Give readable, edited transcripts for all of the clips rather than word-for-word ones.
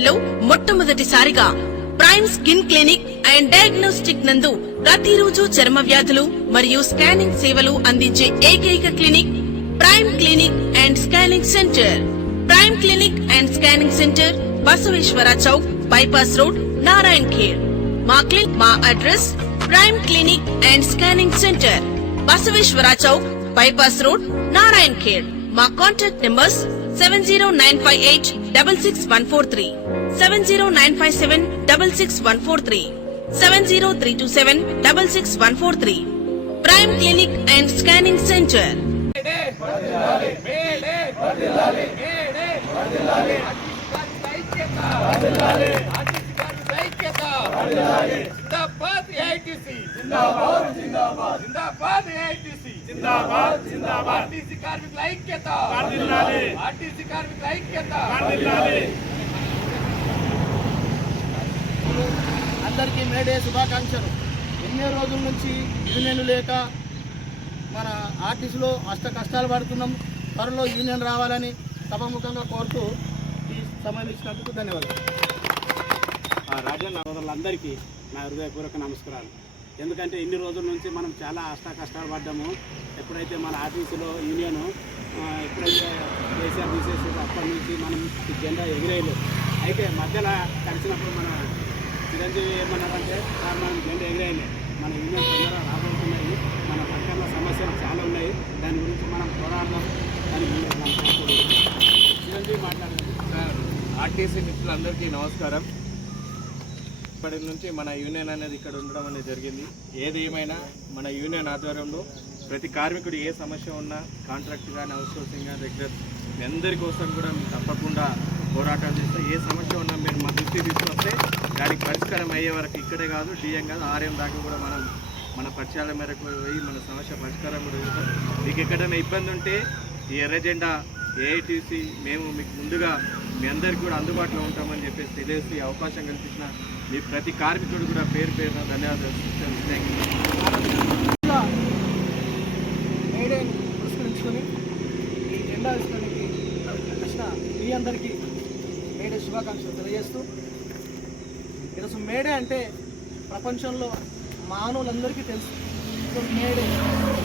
పట్టణంలో మొట్టమొదటిసారిగా Prime Skin Clinic and Diagnostic నందు ప్రతిరోజు చర్మ వ్యాధులు మరియు స్కానింగ్ సేవలు అందించే ఏకైక clinic Prime Clinic and Scanning Centre. Prime Clinic and Scanning Centre Basaveshwara Chowk, bypass road, Narayan Khed. మా address Prime Clinic and Scanning Centre, Basaveshwara Chowk, bypass road, Narayan Khed. మా contact numbers 7095866143, 70957666143, 70327666143. Prime Clinic and Scanning Centre. అందరికీ మేడే శుభాకాంక్షలు. ఎన్నో రోజుల నుంచి యూనియన్ లేక మన ఆర్టీసీలో కష్టాలు పడుతున్నాం. త్వరలో యూనియన్ రావాలని సభాముఖంగా కోరుతూ ఈ సమయం ఇచ్చినందుకు ధన్యవాదాలు. రాజన్న సోదరులందరికీ నా హృదయపూర్వక నమస్కారాలు. ఎందుకంటే ఇన్ని రోజుల నుంచి మనం చాలా కష్టాలు పడ్డాము. ఎప్పుడైతే మన ఆర్టీసీలో యూనియన్ ఎప్పుడైతే కేసీఆర్ తీసేసి అప్పటి నుంచి మనం ఈ జెండా ఎగిరేయలేదు. అయితే మధ్యలో కలిసినప్పుడు మన చిరంజీవి ఏమన్నారంటే మనం జెండా ఎగిరేయలేదు, మన యూనియన్ తొందరగా రాబోతున్నాయి, మన పక్కన సమస్యలు చాలా ఉన్నాయి, దాని గురించి మనం పోరాడదాం అని చిరంజీవి మాట్లాడారు. ఆర్టీసీ మిత్రులందరికీ నమస్కారం. ఇప్పటి నుంచి మన యూనియన్ అనేది ఇక్కడ ఉండడం అనేది జరిగింది. ఏది ఏమైనా మన యూనియన్ ఆధ్వర్యంలో ప్రతి కార్మికుడు ఏ సమస్య ఉన్నా, కాంట్రాక్ట్ కానీ, అవుట్సోర్సింగ్ కానీ, రెగ్యులర్ మీ అందరి కోసం కూడా మేము తప్పకుండా పోరాటాలు చేస్తాం. ఏ సమస్య ఉన్నా మీరు మా దృష్టికి తీసుకొస్తే దానికి పరిష్కారం అయ్యే వరకు ఇక్కడే కాదు, డిఎం కాదు, ఆర్ఎం దాకా కూడా మనం మన పరిచయాల మేరకు పోయి మన సమస్య పరిష్కారం కూడా చేస్తాం. మీకు ఎక్కడైనా ఇబ్బంది ఉంటే ఈ ఎర్ర జెండా ఏఐటీసీ మేము మీకు ముందుగా మీ అందరికీ కూడా అందుబాటులో ఉంటామని చెప్పేసి తెలియజేసి అవకాశం కల్పించిన మీ ప్రతి కార్మికుడు కూడా పేరు పేరున ధన్యవాదాలు. మేడేని పురస్కరించుకొని ఈ జెండా వేసుకోవడానికి వచ్చిన మీ అందరికీ మేడే శుభాకాంక్షలు తెలియజేస్తూ, ఈరోజు మేడే అంటే ప్రపంచంలో మానవులందరికీ తెలుసు.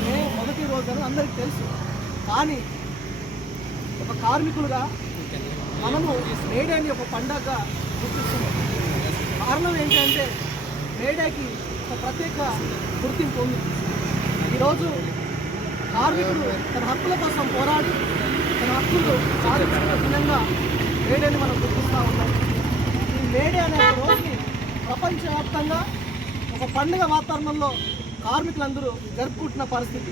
మే మొదటి రోజు అని అందరికీ తెలుసు. కానీ ఒక కార్మికులుగా మనము మేడేని ఒక పండగగా గుర్తిస్తున్నాం. కారణం ఏంటంటే మేడేకి ఒక ప్రత్యేక గుర్తింపు ఉంది. ఈరోజు కార్మికుడు తన హక్కుల కోసం పోరాడి తన హక్కులు సాధించిన దినంగా మేడేని మనం గుర్తిస్తూ ఉన్నాం. ఈ మేడే అనే రోజుని ప్రపంచవ్యాప్తంగా ఒక పండుగ వాతావరణంలో కార్మికులందరూ జరుపుకుంటున్న పరిస్థితి.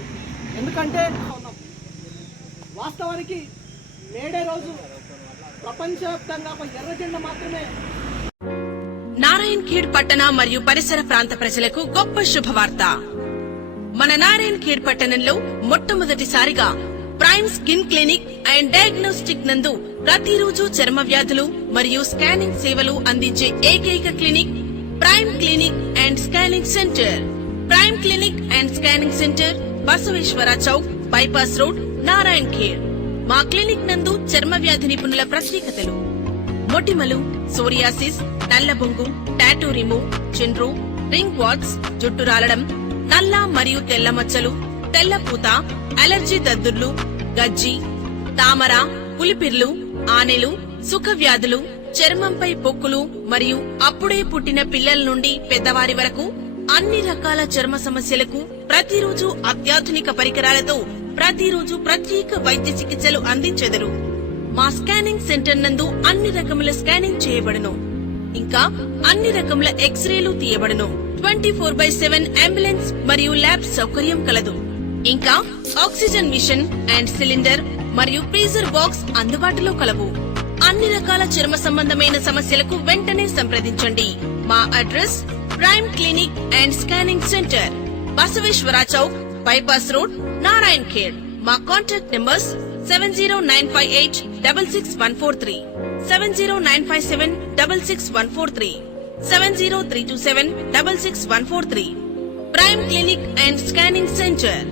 ఎందుకంటే వాస్తవానికి మేడే రోజు ప్రపంచవ్యాప్తంగా ఒక ఎర్ర జెండా మాత్రమే. నారాయణ్ ఖేడ్ పట్టణ మరియు పరిసర ప్రాంత ప్రజలకు గొప్ప శుభవార్త. మన నారాయణ్ ఖేడ్ పట్టణంలో మొట్టమొదటిసారిగా Prime Skin Clinic and Diagnostic నందు ప్రతిరోజు చర్మ వ్యాధులు మరియు స్కానింగ్ సేవలు అందించే ఏకైక clinic Prime Clinic and Scanning Centre. Prime Clinic and Scanning Centre Basaveshwara Chowk, bypass road, Narayan Khed. మా క్లినిక్ నందు చర్మ వ్యాధి నిపుణుల ప్రత్యేకతలు: మొటిమలు, సోరియాసిస్, నల్లబొంగు, టాటూ రిమూవ్, చిండ్రు, రింగ్ వాట్స్, జుట్టు రాలడం, నల్ల మరియు తెల్ల మచ్చలు, తెల్లపూత, అలర్జీ దద్దుర్లు, గజ్జి, తామర, పులిపిర్లు, ఆనెలు, సుఖ వ్యాధులు, చర్మంపై పొక్కులు మరియు అప్పుడే పుట్టిన పిల్లల నుండి పెద్దవారి వరకు అన్ని రకాల చర్మ సమస్యలకు ప్రతిరోజు అత్యాధునిక పరికరాలతో ప్రతిరోజు ప్రత్యేక వైద్య చికిత్సలు అందించెదరు. మా స్కానింగ్ సెంటర్ నందు అన్ని రకముల స్కానింగ్ చేయబడును. ఇంకా అన్ని రకముల ఎక్స్రేలు తీయబడును. 24/7 అంబులెన్స్ మరియు ల్యాబ్ సౌకర్యం కలదు. ఇంకా ఆక్సిజన్ మిషన్ అండ్ సిలిండర్ మరియు ఫ్రీజర్ బాక్స్ అందుబాటులో కలవు. అన్ని రకాల చర్మ సంబంధమైన సమస్యలకు వెంటనే సంప్రదించండి. మా address Prime Clinic and Scanning Centre, Basaveshwara Chowk, bypass road, Narayan Khed. మా contact numbers 70958666143, 70957666143, 70327666143. Prime Clinic and Scanning centre.